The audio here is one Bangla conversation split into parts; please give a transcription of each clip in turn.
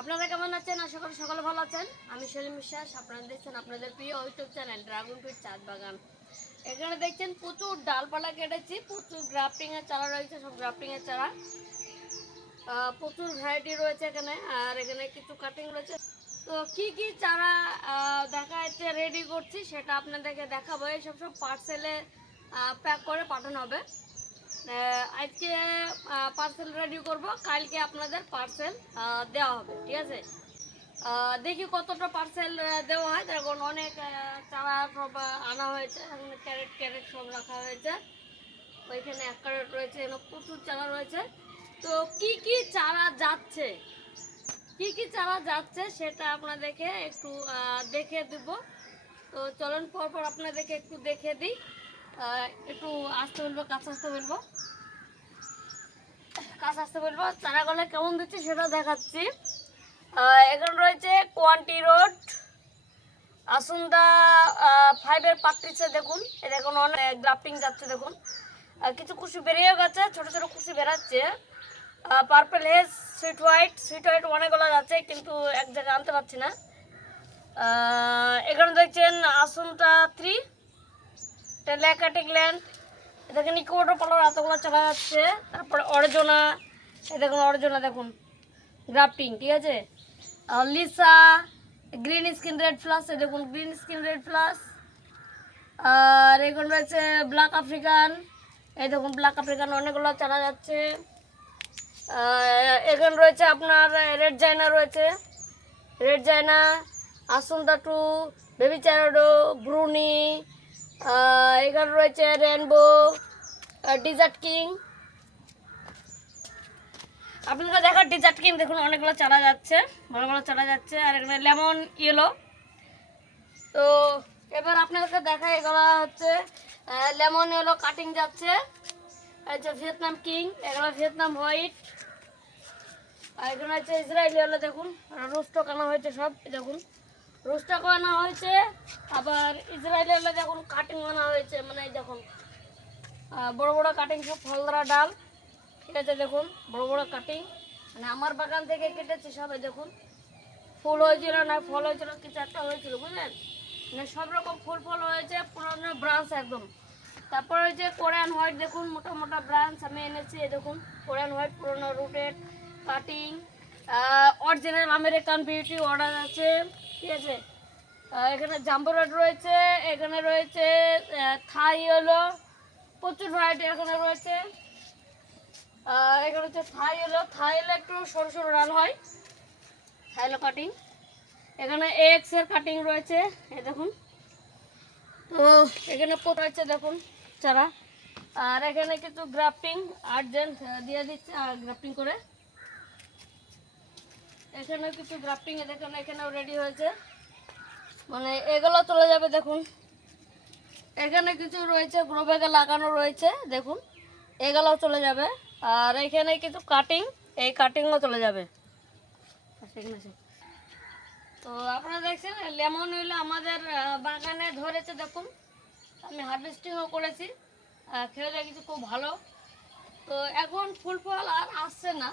আপনারা কেমন আছেন? আশা করি সকলে ভালো আছেন। আমি সেলিম বিশ্বাস, আপনারা দেখছেন আপনাদের প্রিয় ইউটিউব চ্যানেল ড্রাগন ফ্রুট চাঁদ বাগান। এখানে দেখছেন প্রচুর ডালপালা কেটেছি, প্রচুর গ্রাফটিং এর চারা রয়েছে, সব গ্রাফটিং এর চারা। প্রচুর ভ্যারাইটি রয়েছে এখানে, আর এখানে কিছু কাটিং রয়েছে। তো কি কি চারা দেখা যাচ্ছে রেডি করছি সেটা আপনাদেরকে দেখাবো। এইসব সব পার্সেলে প্যাক করে পাঠানো হবে। আজকে পার্সেল রেডি করব, কালকে আপনাদের পার্সেল দেওয়া হবে, ঠিক আছে? দেখি কতটা পার্সেল দেওয়া হয়। দেখুন অনেক চারা সব আনা হয়েছে, ক্যারেট ক্যারেট সব রাখা হয়েছে। ওইখানে এক ক্যারেট রয়েছে, এখানে প্রচুর চারা রয়েছে। তো কি কি চারা যাচ্ছে, কি কি চারা যাচ্ছে সেটা আপনাদেরকে একটু দেখে দেব। তো চলুন পরপর আপনাদেরকে একটু দেখে দিই। একটু আসতে বলবো, কাছে আসতে বলবো, চারাগুলো কেমন দিচ্ছি সেটা দেখাচ্ছি। এখানে রয়েছে কোয়ান্টি রোড আসুন্দা 5-এর পাত্রিছে। দেখুন এই দেখুন অনেক গ্রাফটিং যাচ্ছে। দেখুন কিছু কুশি বেরিয়েও গেছে, ছোট ছোট কুশি বেরাচ্ছে। পার্পল হেজ সুইট হোয়াইট অনেকগুলো যাচ্ছে, কিন্তু এক জায়গায় আনতে পারছি না। এখানে দেখছেন আসুন্দা 3 টেলাকাটিক ল্যান্ড, দেখেন ইকোটো পালার এতগুলো চলা যাচ্ছে। তারপরে অর্জনা, এই দেখুন অর্জনা, দেখুন গ্রাফটিং, ঠিক আছে। Lisa green skin red plus, এই দেখুন গ্রিন স্কিন রেড প্লাস। আর এখানে রয়েছে ব্ল্যাক আফ্রিকান, এই দেখুন ব্ল্যাক আফ্রিকান অনেকগুলো চালা যাচ্ছে। এখানে রয়েছে আপনার রেড জাইনা রয়েছে, রেড জাইনা আসুন্দা 2 বেবি চ্যারোডো ব্রুনি। এখানে রয়েছে রেনবো ডিজার্ট কিং। আপনাদের দেখার ডিজার্ট কিং দেখুন অনেকগুলো চারা যাচ্ছে, ভালো ভালো চারা যাচ্ছে। আর এখানে লেমন ইয়েলো। তো এবার আপনাদেরকে দেখা, এগুলো হচ্ছে লেমন ইয়েলো কাটিং যাচ্ছে। এই যে ভিয়েতনাম কিং, এগুলো ভিয়েতনাম হোয়াইট। আর এখানে হচ্ছে ইসরায়েলি ইয়েলো, দেখুন রোস্টক আনা হয়েছে সব, দেখুন রোস্টক আনা হয়েছে। আবার ইসরায়েলি ইয়েলো দেখুন কাটিং আনা হয়েছে, মানে এই দেখুন বড় বড় কাটিং, সব ফলদরা ডাল, ঠিক আছে। দেখুন বড় বড় কাটিং, মানে আমার বাগান থেকে কেটেছি সব। দেখুন ফুল হয়েছিল না ফল হয়েছিল, কিছু একটা হয়েছিল, বুঝলেন? মানে সব রকম ফুল ফল হয়েছে, পুরোনো ব্রাঞ্চ একদম। তারপর হয়েছে কোরিয়ান হোয়াইট, দেখুন মোটা মোটা ব্রাঞ্চ আমি এনেছি। দেখুন কোরিয়ান হোয়াইট পুরোনো rooted cutting. Original American beauty order আছে, ঠিক আছে। এখানে জাম্বো রেড রয়েছে, এখানে রয়েছে থাই ইয়েলো, প্রচুর ভ্যারাইটি এখানে রয়েছে। এখানে হচ্ছে থাই ইয়েলো একটু সরু সরু ডাল হয়, থাই ইয়েলো কাটিং। এখানে এক্স এর কাটিং রয়েছে, এই দেখুন। তো এখানে রয়েছে দেখুন চারা। আর এখানে কিছু গ্রাফটিং আর্জেন্ট দিয়ে দিচ্ছে, আর গ্রাফটিং করে এখানে কিছু গ্রাফটিং দেখুন এখানেও রেডি হয়েছে, মানে এগুলো চলে যাবে। দেখুন এখানে কিছু রয়েছে গ্রো ব্যাগে লাগানো রয়েছে, দেখুন এগুলোও চলে যাবে। আর এখানে কিছু কাটিং, এই কাটিংও চলে যাবে। তো আপনারা দেখছেন লেমন উইল আমাদের বাগানে ধরেছে, দেখুন আমি হারভেস্টিংও করেছি, খেয়ে দেখেছি খুব ভালো। তো এখন ফুল ফল আর আসছে না।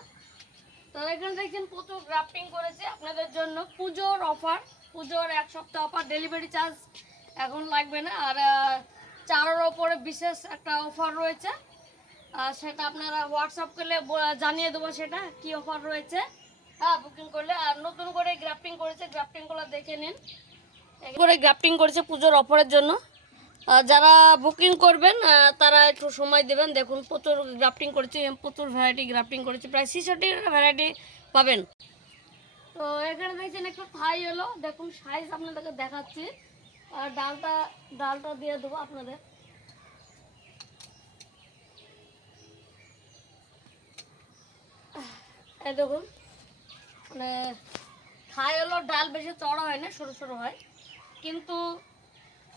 তো এখানে দেখছেন প্রচুর গ্রাফটিং করেছে আপনাদের জন্য পুজোর অফার, পুজোর 1 সপ্তাহ অফার, ডেলিভারি চার্জ এখন লাগবে না। আর চারার ওপরে বিশেষ একটা অফার রয়েছে, সেটা আপনারা হোয়াটসঅ্যাপ করলে জানিয়ে দেবো সেটা কি অফার রয়েছে। হ্যাঁ বুকিং করলে। আর নতুন করে গ্রাফটিং করেছে, গ্রাফটিংগুলো দেখে নিন। করে গ্রাফটিং করেছে পুজোর অফারের জন্য। যারা বুকিং করবেন তারা একটু সময় দেবেন। দেখুন প্রচুর গ্রাফটিং করেছি, প্রচুর ভ্যারাইটি গ্রাফটিং করেছি, প্রায় 66 ভ্যারাইটি পাবেন। তো এখানে দেখছেন একটু থাই হলো, দেখুন সাইজ আপনাদেরকে দেখাচ্ছি। আর ডালটা দিয়ে দেবো আপনাদের। এই দেখুন মানে থাই হলো ডাল বেশি চড়া হয় না, সরু সরু হয়, কিন্তু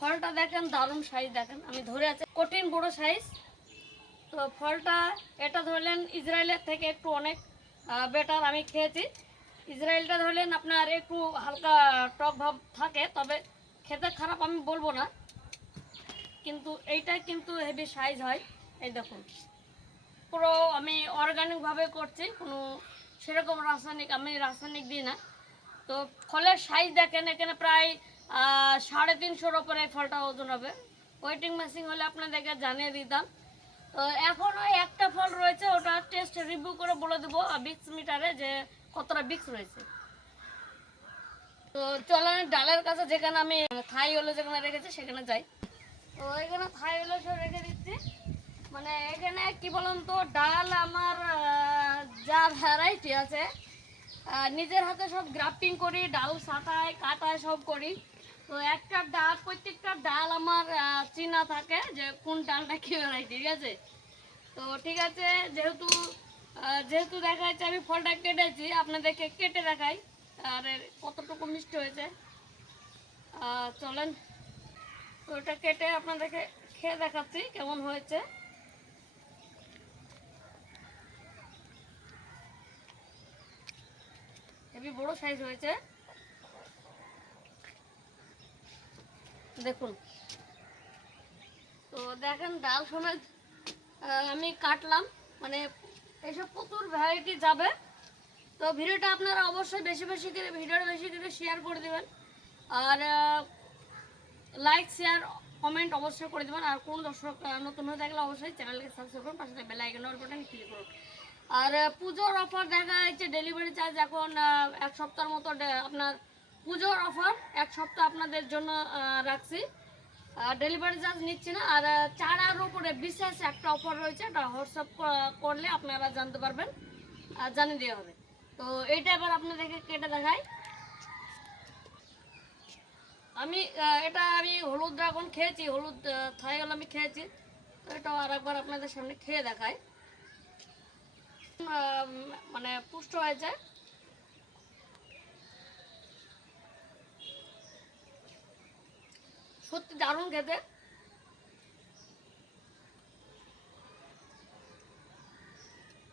ফলটা দেখেন দারুণ সাইজ। দেখেন আমি ধরে আছি, কঠিন বড় সাইজ। তো ফলটা এটা ধরলেন ইসরায়েলের থেকে একটু অনেক বেটার, আমি খেয়েছি। ইসরায়েলটা ধরলেন আপনার একটু হালকা টক ভাব থাকে, তবে খেতে খারাপ আমি বলবো না, কিন্তু এইটা কিন্তু হেভি সাইজ হয়। এই দেখুন পুরো আমি অর্গানিকভাবে করছি, কোনো সেরকম রাসায়নিক আমি রাসায়নিক দিই না। তো ফলের সাইজ দেখেন, এখানে প্রায় 350-এর ওপরে ফলটা ওজন হবে। ওয়েটিং মেশিন হলে আপনাদেরকে জানিয়ে দিতাম। তো এখন ওই একটা ফল রয়েছে, ওটা টেস্ট রিভিউ করে বলে দেবো বিক্স মিটারে যে কতটা বিক্স রয়েছে। তো চলেন ডালের কাছে, যেখানে আমি থাই হলো যেখানে রেখেছি সেখানে যাই। তো এখানে থাই হলো সব রেখে দিচ্ছি। মানে এখানে কি বলুন তো, ডাল আমার যা ভ্যারাইটি আছে নিজের হাতে সব গ্রাফটিং করি, ডাল ছাঁটাই কাটাই সব করি। তো একটা ডাল, প্রত্যেকটা ডাল আমার চিনা থাকে যে কোন ডালটা কি ভ্যারাইটি, ঠিক আছে? তো ঠিক আছে, যেহেতু দেখা যাচ্ছে আমি ফলটা কেটেছি, আপনাদেরকে কেটে দেখাই আর কতটুকু মিষ্টি হয়েছে। চলেন ওটা কেটে আপনাদেরকে খেয়ে দেখাচ্ছি কেমন হয়েছে। হেবি বড় সাইজ হয়েছে, দেখুন। তো দেখেন ডাল সমেত আমি কাটলাম, মানে এইসব প্রচুর ভ্যারাইটি যাবে। তো ভিডিওটা আপনারা অবশ্যই বেশি বেশি করে শেয়ার করে দেবেন, আর লাইক শেয়ার কমেন্ট অবশ্যই করে দেবেন। আর কোন দর্শক নতুন হয়ে থাকলে অবশ্যই চ্যানেলকে সাবস্ক্রাইব করুন, পাশে বেল আইকনের বাটন ক্লিক করুন। আর পুজোর অফার দেখা যাচ্ছে, ডেলিভারি চার্জ এখন এক সপ্তাহের মতো আপনার পুজোর অফার এক সপ্তাহ আপনাদের জন্য রাখছি, ডেলিভারি চার্জ নিচ্ছি না। আর চারার উপরে বিশেষ একটা অফার রয়েছে, এটা হোয়াটসঅ্যাপ করলে আপনারা জানতে পারবেন, জানিয়ে দেওয়া হবে। তো এইটা এবার আপনাদেরকে কেটে দেখাই। আমি হলুদ ড্রাগন খেয়েছি, হলুদ থাইগুলো আমি খেয়েছি। তো এটা আর একবার আপনাদের সামনে খেয়ে দেখাই, মানে পুষ্ট হয়েছে। সত্যি দারুণ খেতে,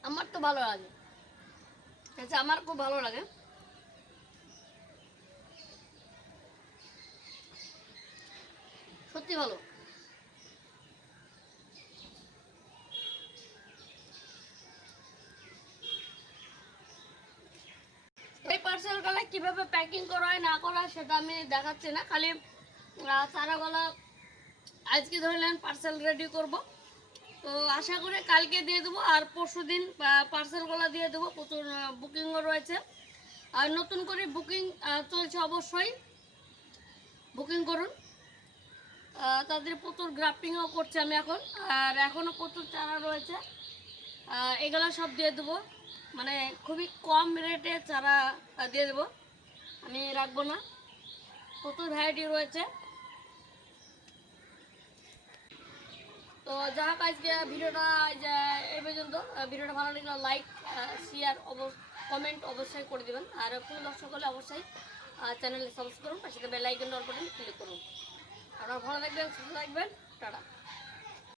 আমার তো ভালো লাগে, আচ্ছা আমার খুব ভালো লাগে। সত্যি ভালো। এই পার্সেলগুলো কিভাবে প্যাকিং করা হয় না করা হয় সেটা আমি দেখাচ্ছি না, খালি চারাগুলো আজকে ধরলেন পার্সেল রেডি করব। তো আশা করি কালকে দিয়ে দেবো, আর পরশু দিন পার্সেলগুলো দিয়ে দেবো। প্রচুর বুকিংও রয়েছে, আর নতুন করে বুকিং চলছে, অবশ্যই বুকিং করুন। তাদের প্রচুর গ্রাফটিংও করছে আমি এখন, আর এখনও প্রচুর চারা রয়েছে, এগুলো সব দিয়ে দেবো। মানে খুবই কম রেটে চারা দিয়ে দেবো, আমি রাখবো না, প্রচুর ভ্যারাইটি রয়েছে। তো যা হোক আজকে ভিডিওটা এই পর্যন্ত। ভিডিওটা ভালো লাগলে লাইক শেয়ার কমেন্ট অবশ্যই করে দেবেন, আর কোন দর্শক হলে অবশ্যই চ্যানেলে সাবস্ক্রাইব করুন, পাশে বেল আইকন বাটন ক্লিক করুন। আপনারা ভালো থাকবেন, সুস্থ থাকবেন, টাটা।